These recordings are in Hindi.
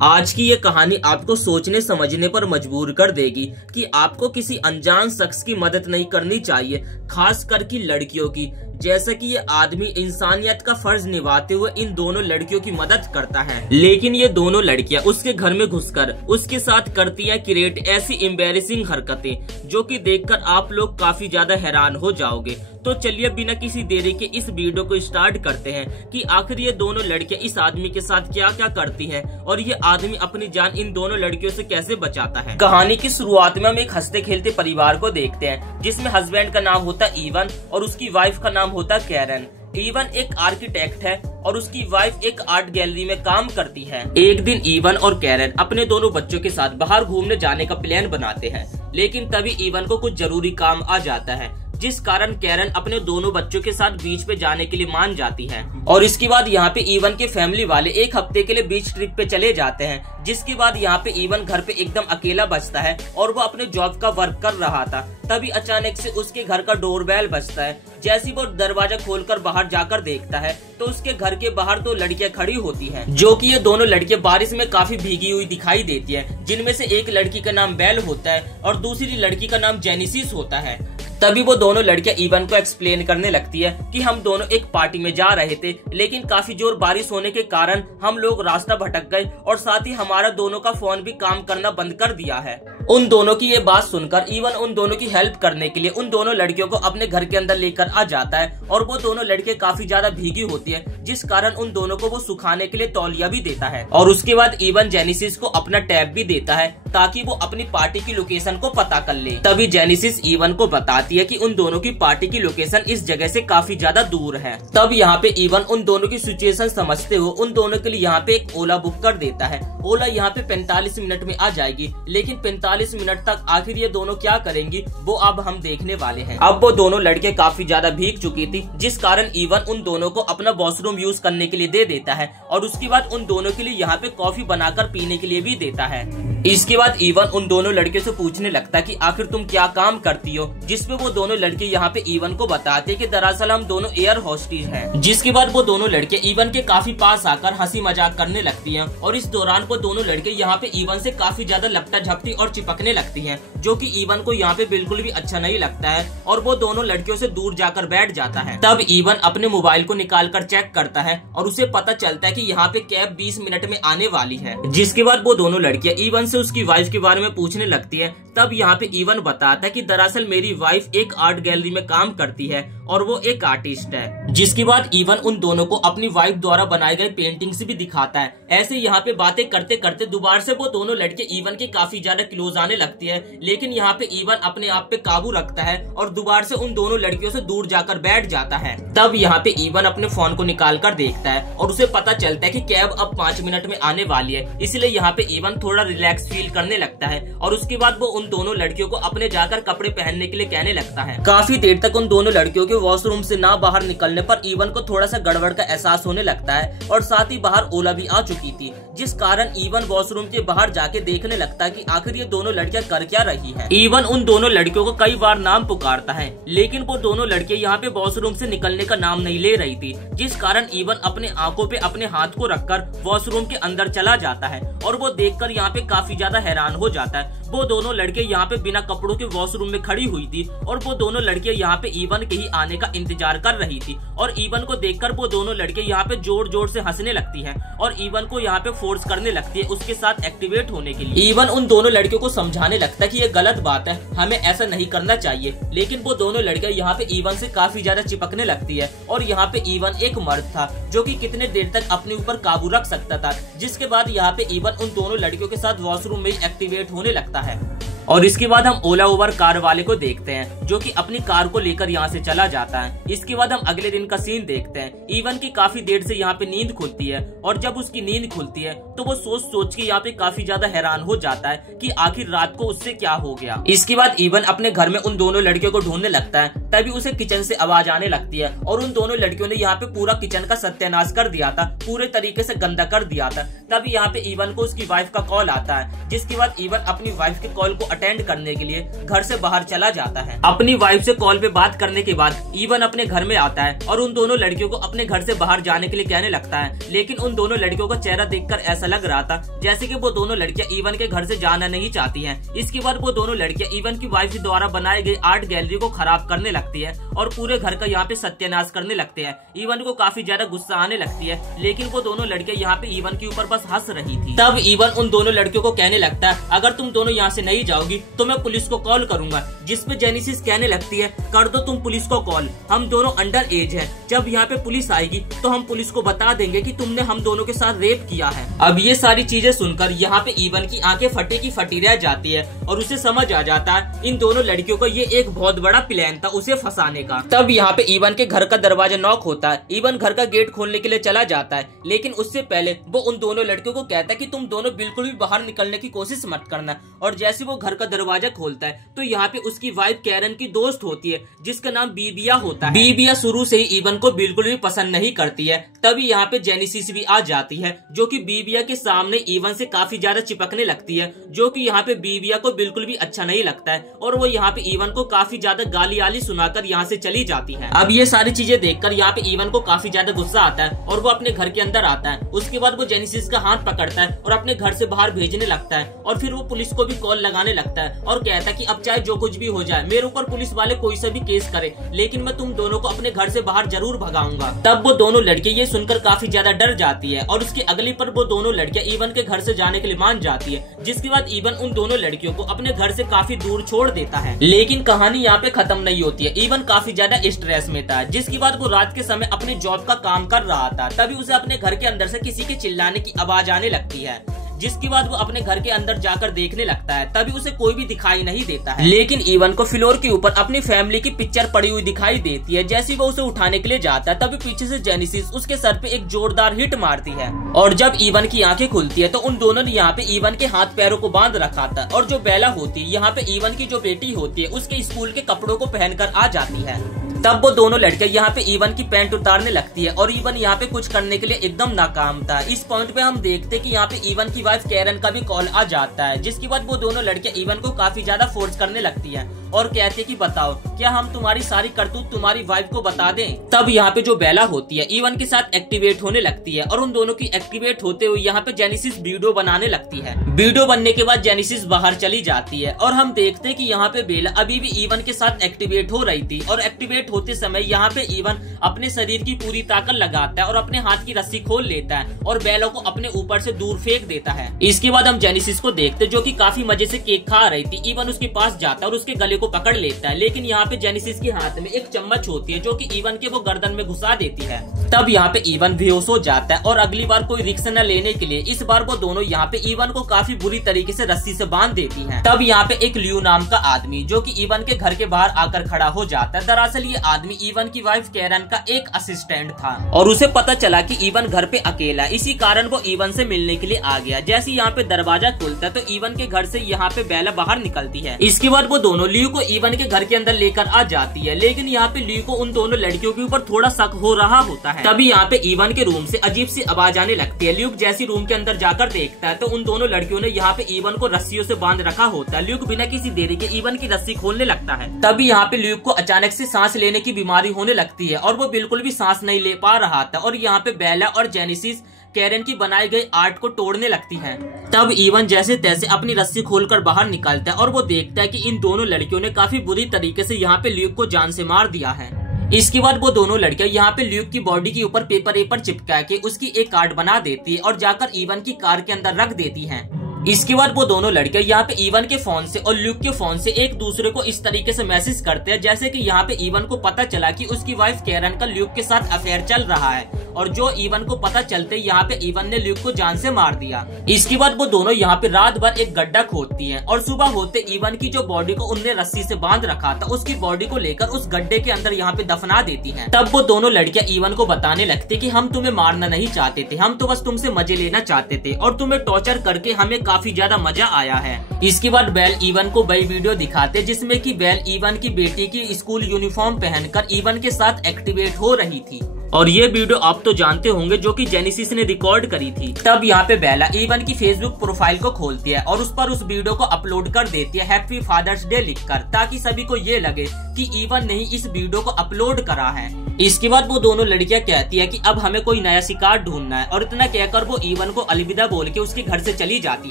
आज की ये कहानी आपको सोचने समझने पर मजबूर कर देगी कि आपको किसी अनजान शख्स की मदद नहीं करनी चाहिए, खास कर की लड़कियों की। जैसा कि ये आदमी इंसानियत का फर्ज निभाते हुए इन दोनों लड़कियों की मदद करता है, लेकिन ये दोनों लड़कियां उसके घर में घुसकर उसके साथ करती हैं क्रिएट ऐसी एम्बैरेसिंग हरकतें जो कि देखकर आप लोग काफी ज्यादा हैरान हो जाओगे। तो चलिए बिना किसी देरी के इस वीडियो को स्टार्ट करते हैं कि आखिर ये दोनों लड़कियां इस आदमी के साथ क्या क्या करती हैं और ये आदमी अपनी जान इन दोनों लड़कियों से कैसे बचाता है। कहानी की शुरुआत में हम एक हंसते खेलते परिवार को देखते हैं जिसमें हस्बैंड का नाम होता है ईवन और उसकी वाइफ का नाम होता है कैरन। ईवन एक आर्किटेक्ट है और उसकी वाइफ एक आर्ट गैलरी में काम करती है। एक दिन ईवन और कैरन अपने दोनों बच्चों के साथ बाहर घूमने जाने का प्लान बनाते हैं, लेकिन तभी ईवन को कुछ जरूरी काम आ जाता है, जिस कारण कैरन अपने दोनों बच्चों के साथ बीच पे जाने के लिए मान जाती है। और इसके बाद यहाँ पे ईवन के फैमिली वाले एक हफ्ते के लिए बीच ट्रिप पे चले जाते हैं, जिसके बाद यहाँ पे ईवन घर पे एकदम अकेला बचता है और वो अपने जॉब का वर्क कर रहा था। तभी अचानक से उसके घर का डोरबेल बजता है। जैसे वो दरवाजा खोलकर बाहर जाकर देखता है तो उसके घर के बाहर दो लड़कियां खड़ी होती हैं, जो कि ये दोनों लड़कियां बारिश में काफी भीगी हुई दिखाई देती है, जिनमें से एक लड़की का नाम बेल होता है और दूसरी लड़की का नाम जेनेसिस होता है। तभी वो दोनों लड़कियां ईवन को एक्सप्लेन करने लगती है कि हम दोनों एक पार्टी में जा रहे थे, लेकिन काफी जोर बारिश होने के कारण हम लोग रास्ता भटक गए और साथ ही हमारा दोनों का फोन भी काम करना बंद कर दिया है। उन दोनों की ये बात सुनकर ईवन उन दोनों की हेल्प करने के लिए उन दोनों लड़कियों को अपने घर के अंदर लेकर आ जाता है और वो दोनों लड़कियां काफी ज्यादा भीगी होती है, जिस कारण उन दोनों को वो सुखाने के लिए तौलिया भी देता है। और उसके बाद ईवन जेनेसिस को अपना टैब भी देता है ताकि वो अपनी पार्टी की लोकेशन को पता कर ले। तभी जेनेसिस ईवन को बताती है कि उन दोनों की पार्टी की लोकेशन इस जगह से काफी ज्यादा दूर है। तब यहाँ पे ईवन उन दोनों की सिचुएशन समझते हुए उन दोनों के लिए यहाँ पे एक ओला बुक कर देता है। ओला यहाँ पे 45 मिनट में आ जाएगी, लेकिन 45 मिनट तक आखिर ये दोनों क्या करेंगी वो अब हम देखने वाले हैं। अब वो दोनों लड़के काफी ज्यादा भीग चुकी थी, जिस कारण ईवन उन दोनों को अपना वॉशरूम यूज करने के लिए दे देता है और उसके बाद उन दोनों के लिए यहाँ पे कॉफी बनाकर पीने के लिए भी देता है। इसके बाद ईवन उन दोनों लड़कियों से पूछने लगता है कि आखिर तुम क्या काम करती हो, जिसपे वो दोनों लड़के यहाँ पे ईवन को बताते कि दरअसल हम दोनों एयर होस्टेज हैं। जिसके बाद वो दोनों लड़के ईवन के काफी पास आकर हंसी मजाक करने लगती हैं और इस दौरान वो दोनों लड़के यहाँ पे ईवन से काफी ज्यादा लपटा झपटी और चिपकने लगती हैं, जो कि ईवन को यहाँ पे बिल्कुल भी अच्छा नहीं लगता है और वो दोनों लड़कियों से दूर जाकर बैठ जाता है। तब ईवन अपने मोबाइल को निकाल कर चेक करता है और उसे पता चलता है कि यहाँ पे कैब 20 मिनट में आने वाली है। जिसके बाद वो दोनों लड़कियां ईवन से उसकी वाइफ के बारे में पूछने लगती है। तब यहाँ पे ईवन बताता है कि दरअसल मेरी वाइफ एक आर्ट गैलरी में काम करती है और वो एक आर्टिस्ट है। जिसके बाद ईवन उन दोनों को अपनी वाइफ द्वारा बनाए गए पेंटिंग्स भी दिखाता है। ऐसे यहाँ पे बातें करते करते दोबारा से वो दोनों लड़के ईवन के काफी ज्यादा क्लोज आने लगती है, लेकिन यहाँ पे ईवन अपने आप पे काबू रखता है और दोबारा से उन दोनों लड़कियों से दूर जाकर बैठ जाता है। तब यहाँ पे ईवन अपने फोन को निकाल कर देखता है और उसे पता चलता है कि कैब अब 5 मिनट में आने वाली है, इसलिए यहाँ पे ईवन थोड़ा रिलैक्स फील करने लगता है और उसके बाद वो उन दोनों लड़कियों को अपने जाकर कपड़े पहनने के लिए कहने लगता है। काफी देर तक उन दोनों लड़कियों के वॉशरूम से ना बाहर निकलने पर ईवन को थोड़ा सा गड़बड़ का एहसास होने लगता है और साथ ही बाहर ओला भी आ चुकी थी, जिस कारण ईवन वॉशरूम के बाहर जाके देखने लगता है कि आखिर ये दोनों लड़कियां कर क्या रही हैं। ईवन उन दोनों लड़कियों को कई बार नाम पुकारता है, लेकिन वो दोनों लड़कियां यहाँ पे वॉशरूम से निकलने का नाम नहीं ले रही थी, जिस कारण ईवन अपने आंखों पे अपने हाथ को रखकर वॉशरूम के अंदर चला जाता है और वो देखकर यहाँ पे काफी ज्यादा हैरान हो जाता है। वो दोनों लड़के यहाँ पे बिना कपड़ों के वॉशरूम में खड़ी हुई थी और वो दोनों लड़के यहाँ पे ईवन के ही आने का इंतजार कर रही थी और ईवन को देखकर वो दोनों लड़के यहाँ पे जोर जोर से हंसने लगती हैं और ईवन को यहाँ पे फोर्स करने लगती है उसके साथ एक्टिवेट होने के लिए। ईवन उन दोनों लड़कियों को समझाने लगता है कि ये गलत बात है, हमें ऐसा नहीं करना चाहिए, लेकिन वो दोनों लड़कियां यहाँ पे ईवन से काफी ज्यादा चिपकने लगती है और यहाँ पे ईवन एक मर्द था जो कि कितने देर तक अपने ऊपर काबू रख सकता था। जिसके बाद यहाँ पे ईवन उन दोनों लड़कियों के साथ वॉशरूम में एक्टिवेट होने लगता है। और इसके बाद हम ओला उबर कार वाले को देखते हैं, जो कि अपनी कार को लेकर यहाँ से चला जाता है। इसके बाद हम अगले दिन का सीन देखते हैं। ईवन की काफी देर से यहाँ पे नींद खुलती है और जब उसकी नींद खुलती है तो वो सोच सोच के यहाँ पे काफी ज्यादा हैरान हो जाता है कि आखिर रात को उससे क्या हो गया। इसके बाद ईवन अपने घर में उन दोनों लड़कियों को ढूंढने लगता है। तभी उसे किचन से आवाज आने लगती है और उन दोनों लड़कियों ने यहाँ पे पूरा किचन का सत्यानाश कर दिया था, पूरे तरीके से गंदा कर दिया था। तभी यहाँ पे ईवन को उसकी वाइफ का कॉल आता है, जिसके बाद ईवन अपनी वाइफ के कॉल को अटेंड करने के लिए घर से बाहर चला जाता है। अपनी वाइफ से कॉल पे बात करने के बाद ईवन अपने घर में आता है और उन दोनों लड़कियों को अपने घर से बाहर जाने के लिए कहने लगता है, लेकिन उन दोनों लड़कियों का चेहरा देखकर ऐसा लग रहा था जैसे कि वो दोनों लड़कियां इवन के घर से जाना नहीं चाहती हैं। इसके बाद वो दोनों लड़कियां इवन की वाइफ द्वारा बनाई गई आर्ट गैलरी को खराब करने लगती है और पूरे घर का यहाँ पे सत्यानाश करने लगते हैं। इवन को काफी ज्यादा गुस्सा आने लगती है, लेकिन वो दोनों लड़कियां यहाँ पे इवन के ऊपर बस हंस रही थी। तब इवन उन दोनों लड़कियों को कहने लगता है, अगर तुम दोनों यहाँ से नहीं जाओगी तो मैं पुलिस को कॉल करूंगा। जिसपे जेनेसिस कहने लगती है, कर दो तुम पुलिस को कॉल, हम दोनों अंडर एज है, जब यहाँ पे पुलिस आएगी तो हम पुलिस को बता देंगे कि तुमने हम दोनों के साथ रेप किया है। अब ये सारी चीजें सुनकर यहाँ पे इवन की आंखें फटे की फटी रह जाती है और उसे समझ आ जाता है इन दोनों लड़कियों का ये एक बहुत बड़ा प्लान था उसे फंसाने का। तब यहाँ पे इवन के घर का दरवाजा नॉक होता है। इवन घर का गेट खोलने के लिए चला जाता है, लेकिन उससे पहले वो उन दोनों लड़कियों को कहता है कि तुम दोनों बिल्कुल भी बाहर निकलने की कोशिश मत करना। और जैसे वो घर का दरवाजा खोलता है तो यहाँ पे उसकी वाइफ कैरन की दोस्त होती है जिसका नाम बीबिया होता है। बीबिया शुरू से ही इवन को बिल्कुल भी पसंद नहीं करती है। तभी यहाँ पे जेनेसिस भी आ जाती है जो कि बीबिया के सामने इवन से काफी ज्यादा चिपकने लगती है, जो कि यहाँ पे बीबिया को बिल्कुल भी अच्छा नहीं लगता है और वो यहाँ पे इवन को काफी ज्यादा गाली आली सुनाकर यहाँ से चली जाती है। अब ये सारी चीजें देखकर यहाँ पे इवन को काफी ज्यादा गुस्सा आता है और वो अपने घर के अंदर आता है। उसके बाद वो जेनेसिस का हाथ पकड़ता है और अपने घर से बाहर भेजने लगता है और फिर वो पुलिस को भी कॉल लगाने लगता है और कहता है कि अब चाहे जो कुछ भी हो जाए, मेरे ऊपर पुलिस वाले कोई सा भी केस करे, लेकिन मैं तुम दोनों को अपने घर से बाहर जरूर भगाऊंगा। तब वो दोनों लड़कियां ये सुनकर काफी ज्यादा डर जाती है और उसकी अगली पर वो दोनों लड़कियां इवन के घर से जाने के लिए मान जाती है, जिसके बाद इवन उन दोनों लड़कियों को अपने घर से काफी दूर छोड़ देता है। लेकिन कहानी यहाँ पे खत्म नहीं होती है। इवन काफी ज्यादा स्ट्रेस में था, जिसके बाद वो रात के समय अपने जॉब का काम कर रहा था। तभी उसे अपने घर के अंदर से किसी के चिल्लाने की आवाज आने लगती है, जिसके बाद वो अपने घर के अंदर जाकर देखने लगता है। तभी उसे कोई भी दिखाई नहीं देता है, लेकिन इवन को फ्लोर के ऊपर अपनी फैमिली की पिक्चर पड़ी हुई दिखाई देती है। जैसे वो उसे उठाने के लिए जाता है तभी पीछे से जेनेसिस उसके सर पे एक जोरदार हिट मारती है और जब इवन की आंखें खुलती है तो उन दोनों ने यहाँ पे इवन के हाथ पैरों को बांध रखा था और जो बेला होती है यहाँ पे इवन की जो बेटी होती है उसके स्कूल के कपड़ों को पहनकर आ जाती है। तब वो दोनों लड़कियां यहाँ पे इवन की पैंट उतारने लगती है और इवन यहाँ पे कुछ करने के लिए एकदम नाकाम था। इस पॉइंट पे हम देखते हैं कि यहाँ पे इवन की वाइफ कैरन का भी कॉल आ जाता है, जिसके बाद वो दोनों लड़कियां इवन को काफी ज्यादा फोर्स करने लगती है और कहते कि बताओ क्या हम तुम्हारी सारी करतूत तुम्हारी वाइफ को बता दें। तब यहाँ पे जो बेला होती है इवन के साथ एक्टिवेट होने लगती है और उन दोनों की एक्टिवेट होते हुए यहाँ पे जेनेसिस वीडियो बनाने लगती है। वीडियो बनने के बाद जेनेसिस बाहर चली जाती है और हम देखते हैं कि यहाँ पे बेला अभी भी इवन के साथ एक्टिवेट हो रही थी और एक्टिवेट होते समय यहाँ पे इवन अपने शरीर की पूरी ताकत लगाता है और अपने हाथ की रस्सी खोल लेता है और बेला को अपने ऊपर से दूर फेंक देता है। इसके बाद हम जेनेसिस को देखते जो कि काफी मजे से केक खा रही थी। इवन उसके पास जाता है और उसके गले को पकड़ लेता है, लेकिन यहाँ पे जेनेसिस के हाथ में एक चम्मच होती है जो कि इवन के वो गर्दन में घुसा देती है। तब यहाँ पे इवन बेहोश हो जाता है और अगली बार कोई रिस्क न लेने के लिए इस बार वो दोनों यहाँ पे इवन को काफी बुरी तरीके से रस्सी से बांध देती हैं। तब यहाँ पे एक लियो नाम का आदमी जो कि इवन के घर के बाहर आकर खड़ा हो जाता है। दरअसल ये आदमी इवन की वाइफ कैरन का एक असिस्टेंट था और उसे पता चला कि इवन घर पे अकेला, इसी कारण वो इवन से मिलने के लिए आ गया। जैसे यहाँ पे दरवाजा खुलता है तो इवन के घर से यहाँ पे बेला बाहर निकलती है। इसके बाद वो दोनों लियो को इवन के घर के अंदर लेकर आ जाती है, लेकिन यहाँ पे लियो को उन दोनों लड़कियों के ऊपर थोड़ा शक हो रहा होता है। तभी यहाँ पे इवन के रूम से अजीब सी आवाज आने लगती है। ल्यूक जैसी रूम के अंदर जाकर देखता है तो उन दोनों लड़कियों ने यहाँ पे इवन को रस्सियों से बांध रखा होता है। ल्यूक बिना किसी देरी के इवन की रस्सी खोलने लगता है। तभी यहाँ पे ल्यूक को अचानक से सांस लेने की बीमारी होने लगती है और वो बिल्कुल भी सांस नहीं ले पा रहा था और यहाँ पे बेला और जेनेसिस कैरन की बनाई गई आर्ट को तोड़ने लगती है। तब इवन जैसे तैसे अपनी रस्सी खोलकर बाहर निकलता है और वो देखता है कि इन दोनों लड़कियों ने काफी बुरी तरीके से यहाँ पे ल्यूक को जान से मार दिया है। इसके बाद वो दोनों लड़कियां यहाँ पे ल्यूक की बॉडी के ऊपर पेपर चिपका के उसकी एक कार्ड बना देती है और जाकर इवन की कार के अंदर रख देती हैं। इसके बाद वो दोनों लड़कियां यहाँ पे इवन के फोन से और ल्यूक के फोन से एक दूसरे को इस तरीके से मैसेज करते हैं जैसे कि यहाँ पे इवन को पता चला कि उसकी वाइफ कैरन का ल्यूक के साथ अफेयर चल रहा है और जो इवन को पता चलते यहाँ पे इवन ने ल्यूक को जान से मार दिया। इसके बाद वो दोनों यहाँ पे रात भर एक गड्ढा खोदती हैं और सुबह होते इवन की जो बॉडी को उनने रस्सी से बांध रखा था उसकी बॉडी को लेकर उस गड्ढे के अंदर यहाँ पे दफना देती हैं। तब वो दोनों लड़कियां इवन को बताने लगती कि हम तुम्हें मारना नहीं चाहते थे, हम तो बस तुमसे मजे लेना चाहते थे और तुम्हें टॉर्चर करके हमें काफी ज्यादा मजा आया है। इसके बाद बेल इवन को वही वीडियो दिखाते जिसमें कि बेल इवन की बेटी की स्कूल यूनिफॉर्म पहनकर इवन के साथ एक्टिवेट हो रही थी। और ये वीडियो आप तो जानते होंगे जो कि जेनेसिस ने रिकॉर्ड करी थी। तब यहाँ पे बेला इवन की फेसबुक प्रोफाइल को खोलती है और उस पर उस वीडियो को अपलोड कर देती है हैप्पी फादर्स डे लिखकर, ताकि सभी को ये लगे कि इवन ने ही इस वीडियो को अपलोड करा है। इसके बाद वो दोनों लड़कियां कहती है कि अब हमें कोई नया शिकार ढूंढना है, और इतना कहकर वो इवन को अलविदा बोल के उसके घर से चली जाती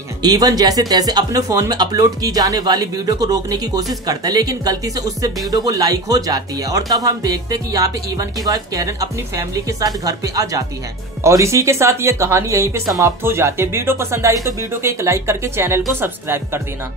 है। इवन जैसे तैसे अपने फोन में अपलोड की जाने वाली वीडियो को रोकने की कोशिश करता है, लेकिन गलती से उससे वीडियो वो लाइक हो जाती है। और तब हम देखते हैं कि यहाँ पे इवन की वाइफ कैरन अपनी फैमिली के साथ घर पे आ जाती है। और इसी के साथ ये कहानी यहीं पे समाप्त हो जाती है। वीडियो पसंद आई तो वीडियो को एक लाइक करके चैनल को सब्सक्राइब कर देना।